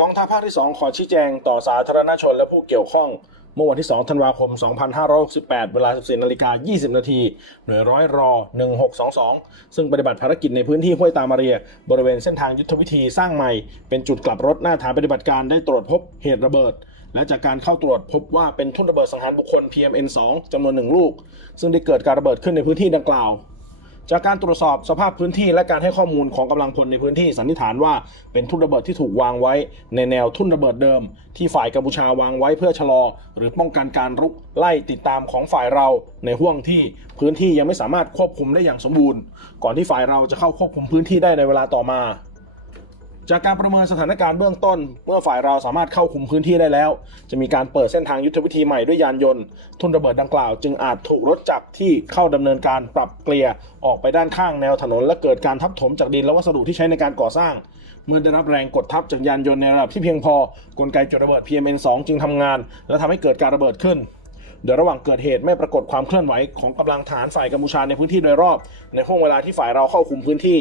กองทัพภาคที่ 2 ขอชี้แจงต่อสาธารณชนและผู้เกี่ยวข้อง เมื่อวันที่ 2 ธันวาคม 2568 เวลา 14นาฬิกา 20 นาทีหน่วยร้อยรอ 1622 ซึ่งปฏิบัติภารกิจในพื้นที่ห้วยตามาเรีย บริเวณเส้นทางยุทธวิธีสร้างใหม่ เป็นจุดกลับรถหน้าฐานปฏิบัติการได้ตรวจพบเหตุระเบิด และจากการเข้าตรวจพบว่าเป็นทุ่นระเบิดสังหารบุคคล PMN2 จำนวนหนึ่งลูก ซึ่งได้เกิดการระเบิดขึ้นในพื้นที่ดังกล่าว จากการตรวจสอบสภาพพื้นที่และการให้ข้อมูลของกำลังพลในพื้นที่สันนิษฐานว่าเป็นทุ่นระเบิดที่ถูกวางไว้ ในแนวทุ่นระเบิดเดิม ที่ฝ่ายกัมพูชาวางไว้เพื่อชะลอ หรือป้องกันการรุกไล่ติดตามของฝ่ายเรา ในห่วงที่พื้นที่ยังไม่สามารถควบคุมได้อย่างสมบูรณ์ ก่อนที่ฝ่ายเราจะเข้าควบคุมพื้นที่ได้ในเวลาต่อมา จากการประเมินสถานการณ์เบื้องต้น เมื่อฝ่ายเราสามารถเข้าคุมพื้นที่ได้แล้ว จะมีการเปิดเส้นทางยุทธวิธีใหม่ด้วยยานยนต์ ทุนระเบิดดังกล่าว จึงอาจถูกรถจักรที่เข้าดำเนินการปรับเกลียออกไปด้านข้างแนวถนน และเกิดการทับถมจากดินและวัสดุที่ใช้ในการก่อสร้าง เมื่อได้รับแรงกดทับจากยานยนต์ในระดับที่เพียงพอกลไกจุดระเบิด PMN2 จึงทำงาน และทำให้เกิดการระเบิดขึ้นโดยระหว่างเกิดเหตุไม่ปรากฏความเคลื่อนไหวของกำลังฐานฝ่ายกัมพูชาในพื้นที่โดยรอบ ในห่วงเวลาที่ฝ่ายเราเข้าคุมพื้นที่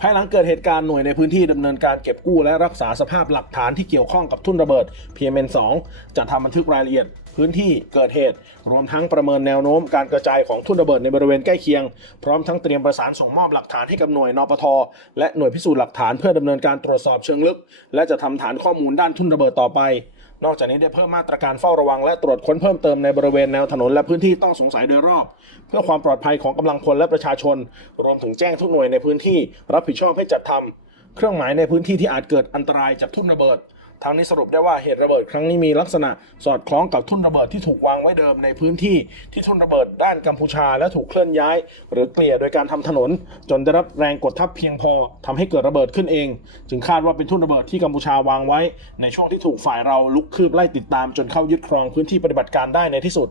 ภายหลังเกิดเหตุการณ์หน่วยในพื้นที่ดำเนินการเก็บกู้และรักษาสภาพหลักฐานที่เกี่ยวข้องกับทุ่นระเบิด PMN2 จะทำบันทึกรายละเอียดพื้นที่เกิดเหตุ รวมทั้งประเมินแนวโน้มการกระจายของทุ่นระเบิดในบริเวณใกล้เคียง พร้อมทั้งเตรียมประสานส่งมอบหลักฐานให้กับหน่วยนปท และหน่วยพิสูจน์หลักฐานเพื่อดำเนินการตรวจสอบเชิงลึก และจะทำฐานข้อมูลด้านทุ่นระเบิดต่อไป นอกจากนี้ได้เพิ่มมาตรการเฝ้าระวังและตรวจค้นเพิ่มเติมในบริเวณแนวถนนและพื้นที่ต้องสงสัยโดยรอบ เพื่อความปลอดภัยของกำลังพลและประชาชน รวมถึงแจ้งทุกหน่วยในพื้นที่ รับผิดชอบให้จัดทำเครื่องหมายในพื้นที่ที่อาจเกิดอันตรายจากทุ่นระเบิด ทางนี้สรุปได้ว่าเหตุระเบิดครั้งนี้มีลักษณะสอดคล้องกับทุ่นระเบิดที่ถูกวางไว้เดิมในพื้นที่ที่ทุ่นระเบิดด้านกัมพูชาและถูกเคลื่อนย้าย หรือเกลี่ยโดยการทำถนน จนได้รับแรงกดทับเพียงพอทำให้เกิดระเบิดขึ้นเอง จึงคาดว่าเป็นทุ่นระเบิดที่กัมพูชาวางไว้ ในช่วงที่ถูกฝ่ายเราลุกคืบไล่ติดตามจนเข้ายึดครองพื้นที่ปฏิบัติการได้ในที่สุด